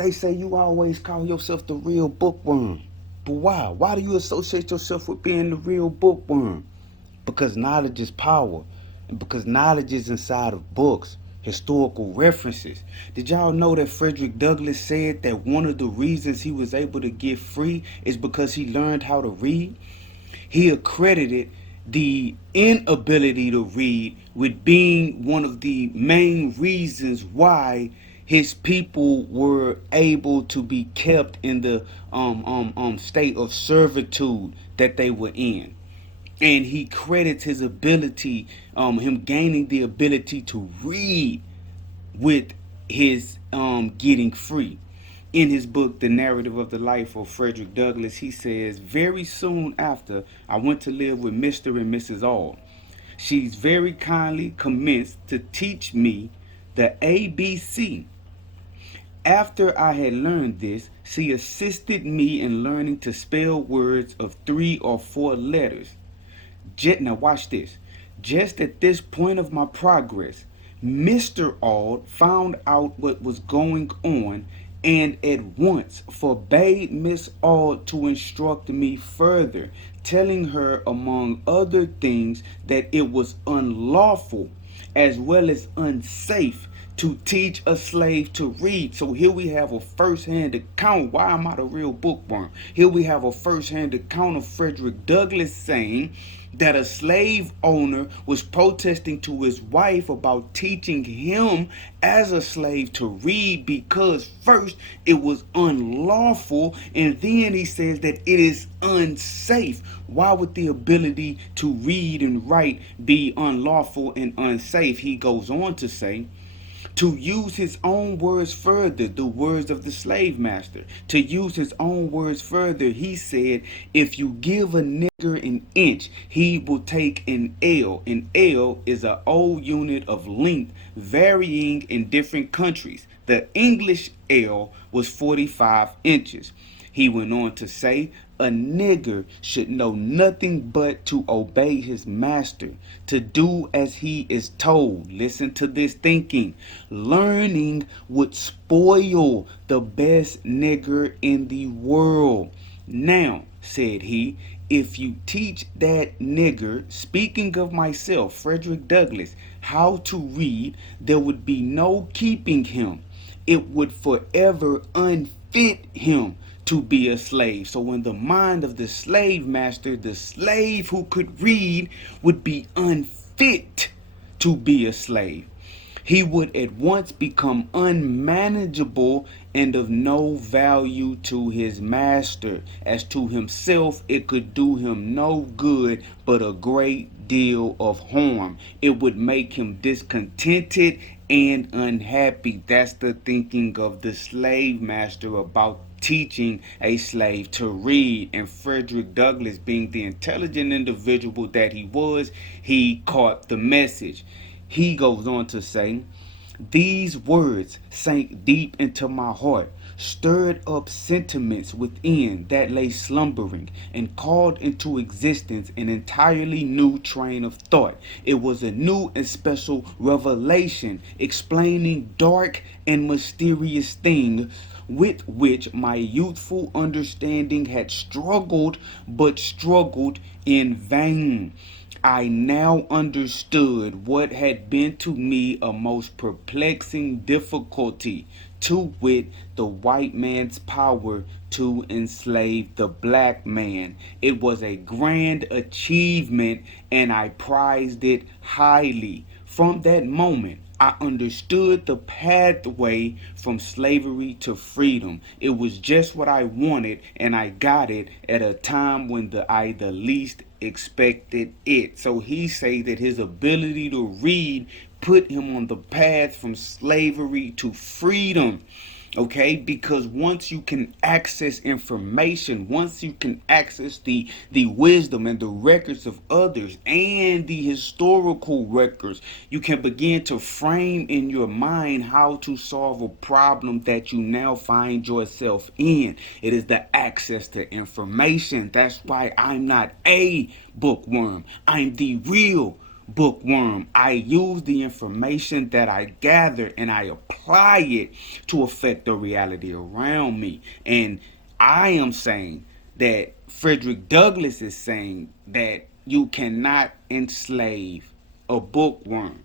They say you always call yourself the real bookworm. But why? Why do you associate yourself with being the real bookworm? Because knowledge is power. And because knowledge is inside of books, historical references. Did y'all know that Frederick Douglass said that one of the reasons he was able to get free is because he learned how to read? He accredited the inability to read with being one of the main reasons why his people were able to be kept in the state of servitude that they were in. And he credits his ability, him gaining the ability to read with his getting free. In his book, The Narrative of the Life of Frederick Douglass, he says, very soon after, I went to live with Mr. and Mrs. Auld. She's very kindly commenced to teach me the ABC. After I had learned this, she assisted me in learning to spell words of 3 or 4 letters. Now watch this. Just at this point of my progress, Mr. Auld found out what was going on and at once forbade Miss Auld to instruct me further, telling her, among other things, that it was unlawful as well as unsafe to teach a slave to read. So here we have a first-hand account. Why am I the real bookworm? Here we have a first-hand account of Frederick Douglass saying that a slave owner was protesting to his wife about teaching him as a slave to read because first it was unlawful, and then he says that it is unsafe. Why would the ability to read and write be unlawful and unsafe? He goes on to say, to use his own words further, the words of the slave master, to use his own words further, he said, if you give a nigger an inch, he will take an ell. An ell is an old unit of length varying in different countries. The English ell was 45 inches. He went on to say, a nigger should know nothing but to obey his master, to do as he is told. Listen to this thinking. Learning would spoil the best nigger in the world. Now, said he, if you teach that nigger, speaking of myself, Frederick Douglass, how to read, there would be no keeping him. It would forever unfit him to be a slave. So in the mind of the slave master, the slave who could read would be unfit to be a slave. He would at once become unmanageable and of no value to his master. As to himself, it could do him no good but a great deal of harm. It would make him discontented and unhappy. That's the thinking of the slave master about teaching a slave to read. And Frederick Douglass, being the intelligent individual that he was, he caught the message. He goes on to say, these words sank deep into my heart, stirred up sentiments within that lay slumbering, and called into existence an entirely new train of thought. It was a new and special revelation explaining dark and mysterious things with which my youthful understanding had struggled, but struggled in vain. I now understood what had been to me a most perplexing difficulty, to wit, the white man's power to enslave the black man. It was a grand achievement, and I prized it highly. From that moment, I understood the pathway from slavery to freedom. It was just what I wanted, and I got it at a time when I the least expected it. So he say that his ability to read put him on the path from slavery to freedom. Okay, because once you can access information, once you can access the wisdom and the records of others and the historical records, you can begin to frame in your mind how to solve a problem that you now find yourself in. It is the access to information. That's why I'm not a bookworm. I'm the real bookworm. I use the information that I gather and I apply it to affect the reality around me. And I am saying that Frederick Douglass is saying that you cannot enslave a bookworm,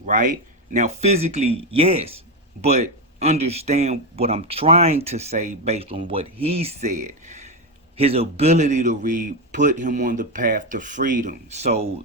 right? Now, physically, yes, but understand what I'm trying to say based on what he said. His ability to read put him on the path to freedom. So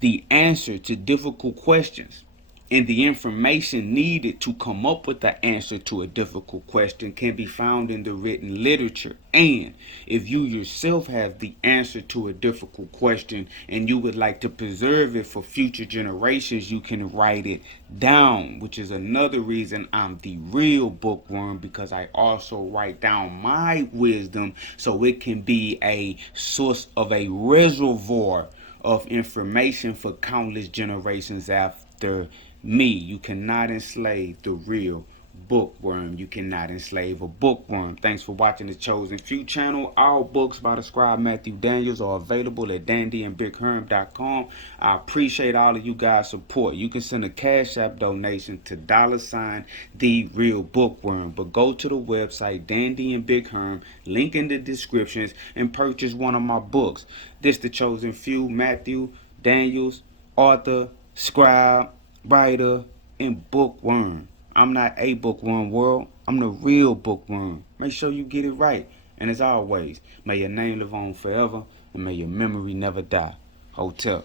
the answer to difficult questions and the information needed to come up with the answer to a difficult question can be found in the written literature. And if you yourself have the answer to a difficult question and you would like to preserve it for future generations, you can write it down, which is another reason I'm the real bookworm, because I also write down my wisdom so it can be a source of a reservoir of information for countless generations after me. You cannot enslave the real bookworm. You cannot enslave a bookworm. Thanks for watching the Chosen Few channel. All books by the Scribe Matthew Daniels are available at dandyandbigherm.com. I appreciate all of you guys' support. You can send a Cashapp donation to $TheRealBookworm. But go to the website Dandy and Big Herm, link in the descriptions, and purchase one of my books. This the Chosen Few, Matthew Daniels, author, scribe, writer, and bookworm. I'm not a bookworm world. I'm the real bookworm. Make sure you get it right. And as always, may your name live on forever and may your memory never die. Hotel.